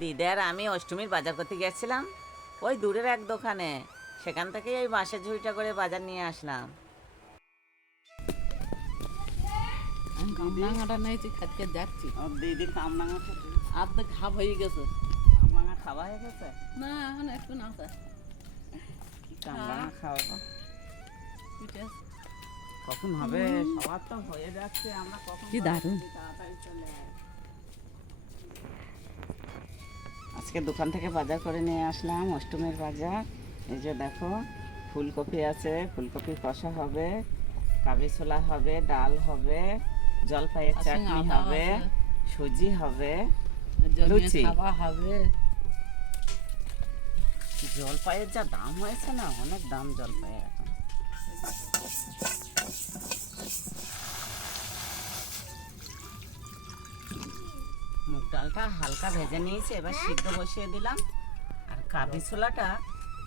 দিদি আর আমি অষ্টমীর বাজার করতে গেছিলাম ওই দূরের এক দোকানে। সেখান থেকে ওই বাঁশের ঝুড়িটা করে বাজার নিয়ে আসলাম। আমি কামরাঙাটা নিয়েছি, খাটকে যাচ্ছি। দিদি কামরাঙা খেতে, আর্ধেক হাফ হয়ে গেছে। কামরাঙা খাওয়া হয়ে গেছে? না, এখন একটু না আছে। কামরাঙা খাওয়াবো ঠিক আছে। কখন হবে? সবার তো হয়ে যাচ্ছে, আমরা কখন কি দারুণ। তাড়াতাড়ি চলে আয়। আজকে দোকান থেকে বাজার করে নিয়ে আসলাম, অষ্টমীর বাজার। এই যে দেখো, ফুলকপি আছে, ফুলকপি কষা হবে, কাবলি ছোলা হবে, ডাল হবে, জলপাইয়ের চাটনি হবে, সুজি হবে, লুচি খাওয়া হবে। জলপাইয়ের যা দাম হয়েছে না, অনেক দাম জলপাইয়ের এখন। মুগ ডালটা হালকা ভেজে নিয়েছি, এবার সিদ্ধ বসিয়ে দিলাম। আর কাবলি ছোলাটা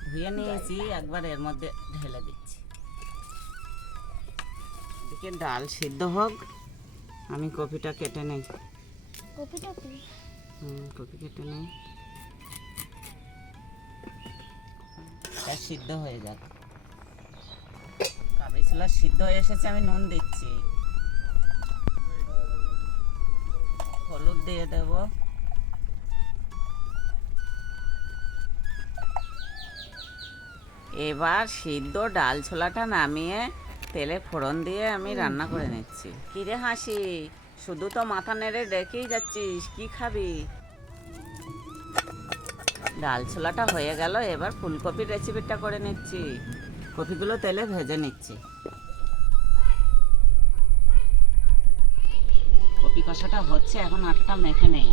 ধুয়ে নিয়েছি, একবার এর মধ্যে ঢেলে দিচ্ছি। এদিকে ডাল সিদ্ধ হোক, আমি কপিটা কেটে নেই। কপি কেটে নেই, এটা সিদ্ধ হয়ে যাক। কাবলি ছোলা সিদ্ধ হয়ে এসেছে, আমি নুন দিচ্ছি, হলুদ দিয়ে দেব, এবার সিদ্ধ ডাল ছোলাটা নামিয়ে তেলে ফোড়ন দিয়ে আমি রান্না করে নিচ্ছি। কিরে হাসি, শুধু তো মাথা নেড়ে ডেকেই যাচ্ছিস, কি খাবি? ডাল ছোলাটা হয়ে গেল, এবার ফুলকপির রেসিপিটা করে নিচ্ছি। কপিগুলো তেলে ভেজে নিচ্ছি। কপি কষাটা হচ্ছে, এখন আটাটা মেখে নেই।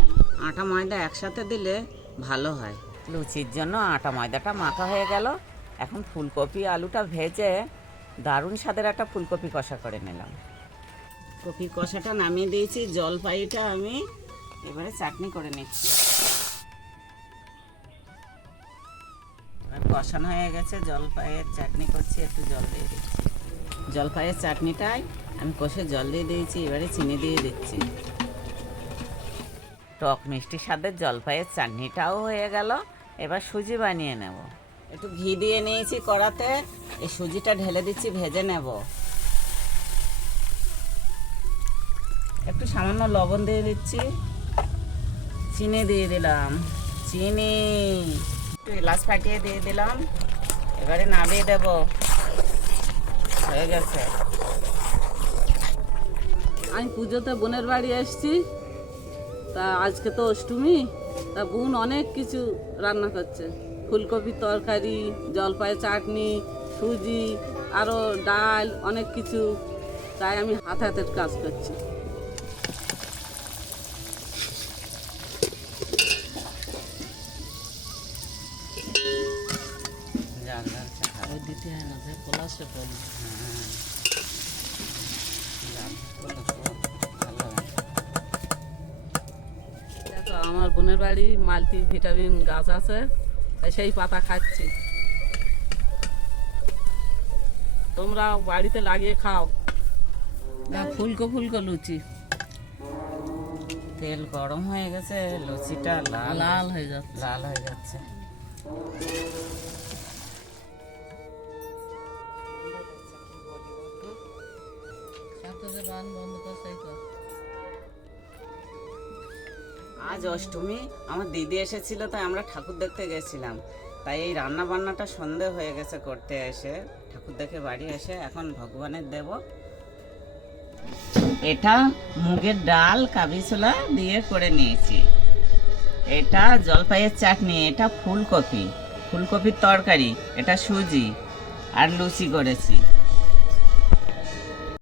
আটা ময়দা একসাথে দিলে ভালো হয়। লুচির জন্য আটা ময়দাটা মাখা হয়ে গেল। এখন ফুলকপি আলুটা ভেজে দারুণ স্বাদের একটা ফুলকপি কষা করে নিলাম। কপি কষাটা নামিয়ে দিয়েছি, জলপাইটা আমি এবারে চাটনি করে নিচ্ছি। কষানো হয়ে গেছে, জলপাইয়ের চাটনি করছি, একটু জল দিয়ে দিচ্ছি। জলপাইয়ের চাটনিটাই আমি কষে জল দিয়ে দিয়েছি, এবারে চিনি দিয়ে দিচ্ছি। টক মিষ্টি স্বাদের জলপাইয়ের চাটনিটাও হয়ে গেল, এবার সুজি বানিয়ে নেব। একটু ঘি দিয়ে নিয়েছি কড়াতে, এই সুজিটা ঢেলে দিচ্ছি, ভেজে নেব। একটু সামান্য লবণ দিয়ে দিচ্ছি, চিনি দিয়ে দিলাম, চিনি একটু এলাচ ফাটিয়ে দিয়ে দিলাম, এবারে নামিয়ে দেব। হয়ে গেছে। আমি পুজোতে বোনের বাড়ি এসেছি, তা আজকে তো অষ্টমী, তা বোন অনেক কিছু রান্না করছে। ফুলকপির তরকারি, জলপাইয়ের চাটনি, সুজি, আরও ডাল, অনেক কিছু। তাই আমি হাতের কাজ করছি। ওই দিতে হয় না, যে পলাশে বলি। দেখো, আমার বোনের বাড়ি মাল্টি ভিটামিন গাছ আছে, তাই সেই পাতা খাচ্ছি। তোমরা বাড়িতে লাগিয়ে খাও। ফুলকো ফুলকো লুচি। তেল গরম হয়ে গেছে, লুচিটা লাল লাল হয়ে যাচ্ছে। লাল হয়ে যাচ্ছে। আজ অষ্টমী, আমার দিদি এসেছিল, তাই আমরা ঠাকুর দেখতে গেছিলাম। তাই এই রান্না বান্নাটা সন্ধে হয়ে গেছে করতে এসে, ঠাকুর দেখে বাড়ি এসে এখন ভগবানের দেব। এটা মুগের ডাল কাবলি ছোলা দিয়ে করে নিয়েছি, এটা জলপাইয়ের চাটনি, এটা ফুলকপির তরকারি, এটা সুজি আর লুচি করেছি।